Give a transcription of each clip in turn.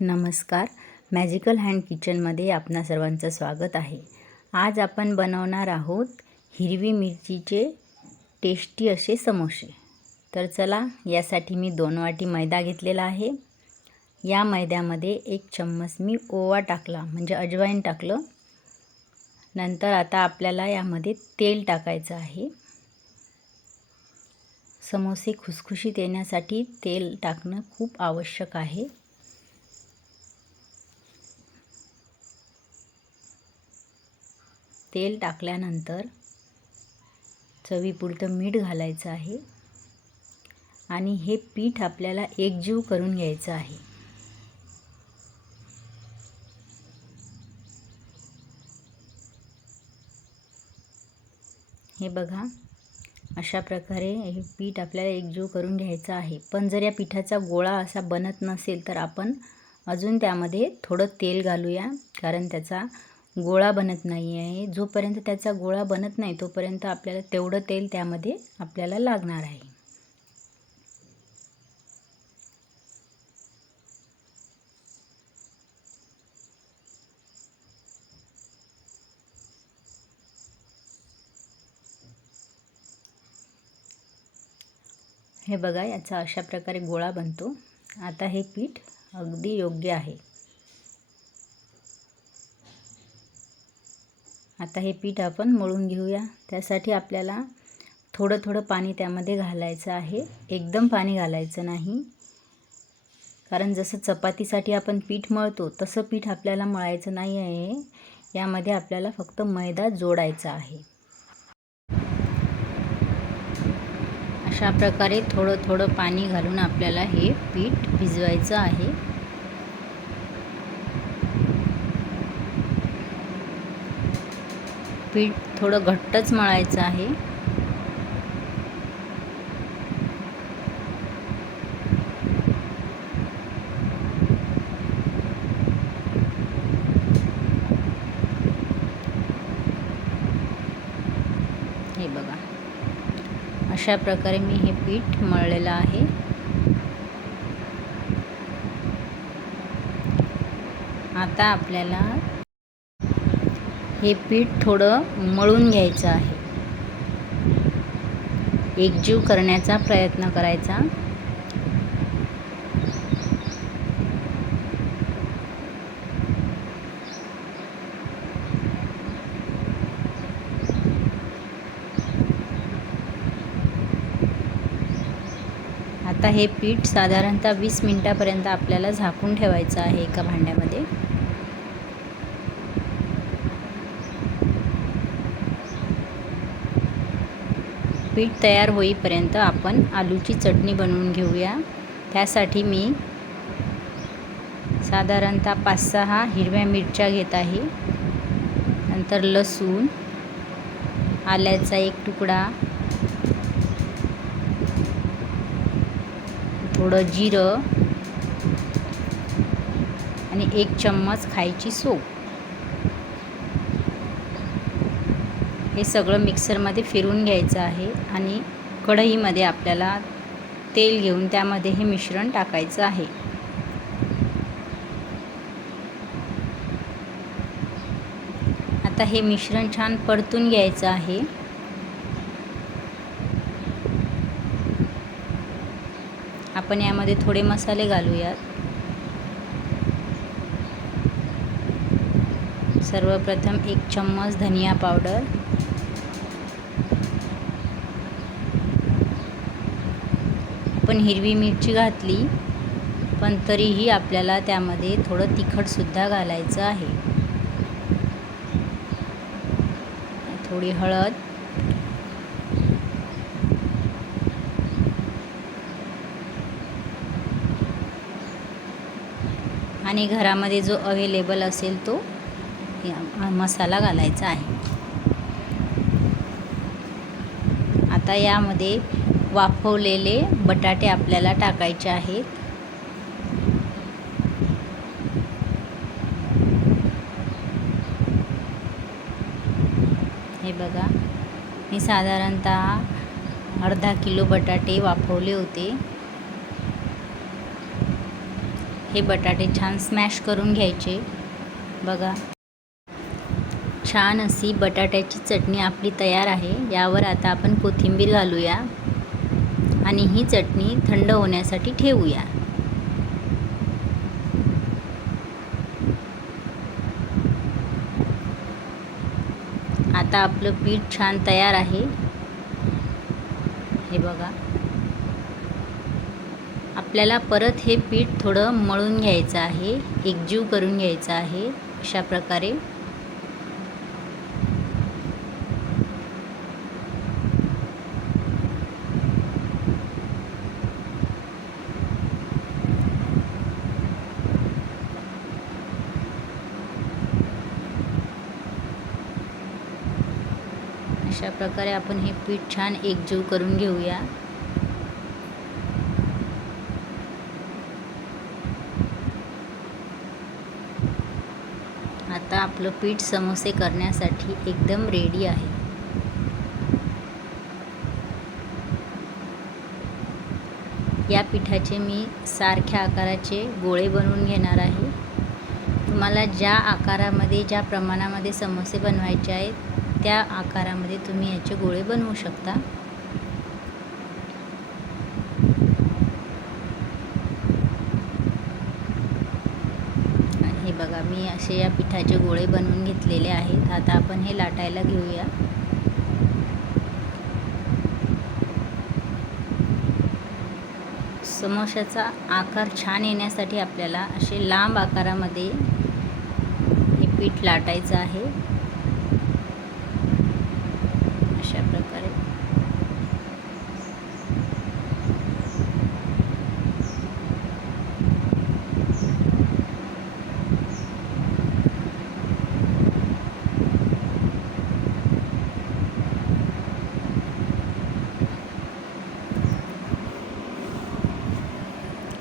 नमस्कार. Magical hand किचनमध्ये आपणा सर्वांचं स्वागत आहे. आज आपण बनवणार आहोत हिरवी मिरचीचे टेस्टी असे समोसे. तर चला, यासाठी मी 2 वाटी मैदा घेतलेला आहे. या मैद्यामध्ये 1 चम्मच मी ओवा टाकला, म्हणजे अजवाईन टाकलं. नंतर आता आपल्याला यामध्ये तेल टाकायचं आहे. समोसे खुसखुशीत येण्यासाठी तेल टाकणं खूप आवश्यक आहे. तेल टाकल्यानंतर चवीपुरतं मीठ घालायचं आहे आणि हे पीठ आपल्याला एकजीव करून घ्यायचं आहे. हे बघा, अशा प्रकारे हे पीठ आपल्याला एकजीव करून घ्यायचं आहे. पण जर या पिठाचा गोळा असा बनत नसेल तर आपण अजून त्यामध्ये थोडं तेल घालूया, कारण त्याचा गोळा बनत नाही आहे. जोपर्यंत त्याचा गोळा बनत नाही तोपर्यंत आपल्याला तेवढं तेल त्यामध्ये आपल्याला लागणार आहे. हे बघा, याचा अशा प्रकारे गोळा बनतो. आता हे पीठ अगदी योग्य आहे. आता हे पीठ आपण मळून घेऊया. त्यासाठी आपल्याला थोडं थोडं पाणी त्यामध्ये घालायचं आहे. एकदम पाणी घालायचं नाही, कारण जसं चपातीसाठी आपण पीठ मळतो तसं पीठ आपल्याला मळायचं नाही आहे. यामध्ये आपल्याला फक्त मैदा जोडायचा आहे. अशा प्रकारे थोडं थोडं पाणी घालून आपल्याला हे पीठ भिजवायचं आहे. पीठ थोडं घट्टच मळायचं आहे. हे बघा, अशा प्रकारे मी हे पीठ मळलेलं आहे. आता आपल्याला हे पीठ थोडं मळून घ्यायचं आहे. एकजीव करण्याचा प्रयत्न करायचा. आता हे पीठ साधारणतः 20 मिनिटापर्यंत आपल्याला झाकून ठेवायचं आहे एका भांड्यामध्ये. पीठ तयार होईपर्यंत आपण आलूची चटणी बनवून घेऊया. त्यासाठी मी साधारणतः 5-6 हिरव्या मिरच्या घेत आहे. नंतर लसूण, आल्याचा 1 तुकडा, थोडं जिरं आणि 1 चम्मच खायची सोप. हे सगळं मिक्सरमध्ये फिरून घ्यायचं आहे आणि कढईमध्ये आपल्याला तेल घेऊन त्यामध्ये हे मिश्रण टाकायचं आहे. आता हे मिश्रण छान परतून घ्यायचं आहे. आपण यामध्ये थोडे मसाले घालूयात. सर्वप्रथम 1 चम्मच धनिया पावडर, आपण हिरवी मिरची घातली पण तरीही आपल्याला त्यामध्ये थोडं तिखटसुद्धा घालायचं आहे. थोडी हळद, आणि घरामध्ये जो अवेलेबल असेल तो मसाला घालायचा आहे. आता यामध्ये वाफवलेले बटाटे आपल्याला टाकायचे आहेत. हे बघा, मी साधारणतः अर्धा किलो बटाटे वाफवले होते. हे बटाटे छान स्मॅश करून घ्यायचे. बघा, छान अशी बटाट्याची चटणी आपली तयार आहे. यावर आता आपण कोथिंबीर घालूया आणि ही चटणी थंड होण्यासाठी ठेवूया. आता आपलं पीठ छान तयार आहे. हे बघा, आपल्याला परत हे पीठ थोडं मळून घ्यायचं आहे, एकजीव करून घ्यायचं आहे. अशा प्रकारे आपण हे पीठ छान एकजीव करून घेऊया. आता आपलं पीठ समोसे करण्यासाठी एकदम रेडी आहे. या पिठाचे मी सारख्या आकाराचे गोळे बनवून घेणार आहे. तुम्हाला ज्या आकारामध्ये, ज्या प्रमाणामध्ये समोसे बनवायचे आहेत त्या आकारामध्ये तुम्ही याचे गोळे बनवू शकता. हे बघा, मी असे या पिठाचे गोळे बनवून घेतलेले आहेत. आता आपण हे लाटायला घेऊया. समोशाचा आकार छान येण्यासाठी आपल्याला असे लांब आकारामध्ये हे पीठ लाटायचं आहे. अशा प्रकारे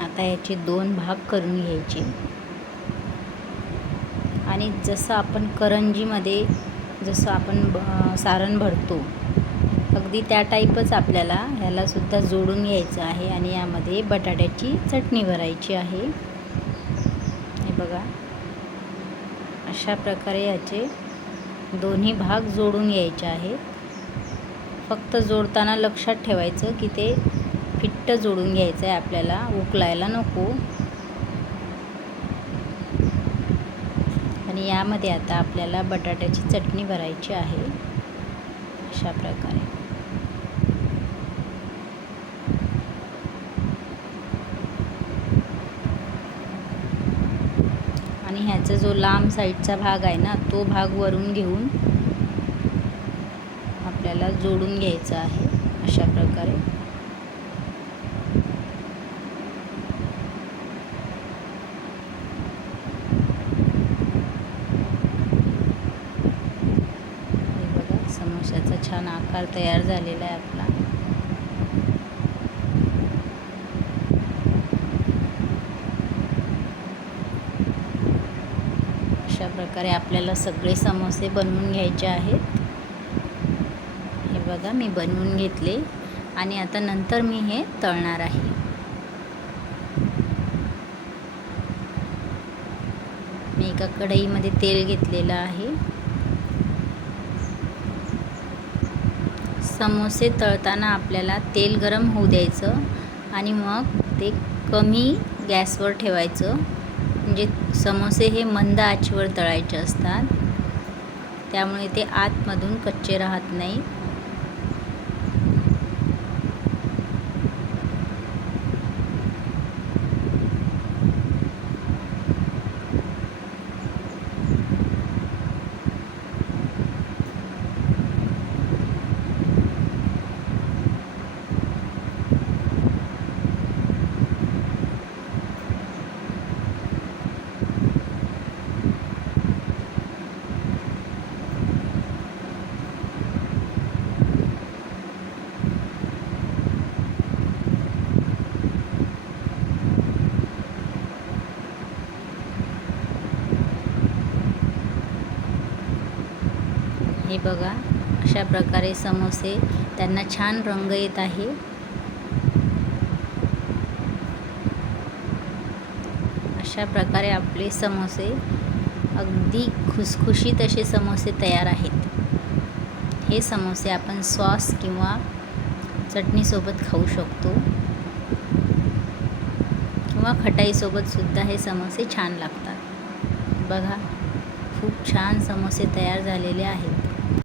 आता याचे 2 भाग करून घ्यायचे आणि जसं आपण करंजीमध्ये जसं आपण सारण भरतो अगदी त्या टाईपच आपल्याला ह्याला सुद्धा जोडून घ्यायचं आहे आणि यामध्ये बटाट्याची चटणी भरायची आहे. हे बघा, अशा प्रकारे याचे दोन्ही भाग जोडून घ्यायचे आहेत. फक्त जोडताना लक्षात ठेवायचं की ते फिट्ट जोडून घ्यायचं आहे, आपल्याला उकलायला नको. आणि यामध्ये आता आपल्याला बटाट्याची चटणी भरायची आहे. अशा प्रकारे आणि ह्याचा जो लांब साईडचा भाग आहे ना, तो भाग वरून घेऊन आपल्याला जोडून घ्यायचा आहे. अशा प्रकारे समोशाचा छान आकार तयार झालेला आहे आपला. अशा प्रकारे आपल्याला सगळे समोसे बनवून घ्यायचे आहेत. हे बघा, मी बनवून घेतले आणि आता नंतर मी हे तळणार आहे. मी एका कढईमध्ये तेल घेतलेलं आहे. समोसे तळताना आपल्याला तेल गरम होऊ द्यायचं आणि मग ते कमी गॅसवर ठेवायचं. म्हणजे समोसे हे मंद आचेवर तळायचे असतात, त्यामुळे ते आतमधून कच्चे राहत नाही. हे बघा, अशा प्रकारे समोसे, त्यांना छान रंग येत आहे. अशा प्रकारे आपले समोसे अगदी खुसखुशीत असे समोसे तयार आहेत. हे समोसे आपण सॉस किंवा चटणीसोबत खाऊ शकतो किंवा खटाईसोबतसुद्धा हे समोसे छान लागतात. बघा, खूप छान समोसे तयार झालेले आहेत.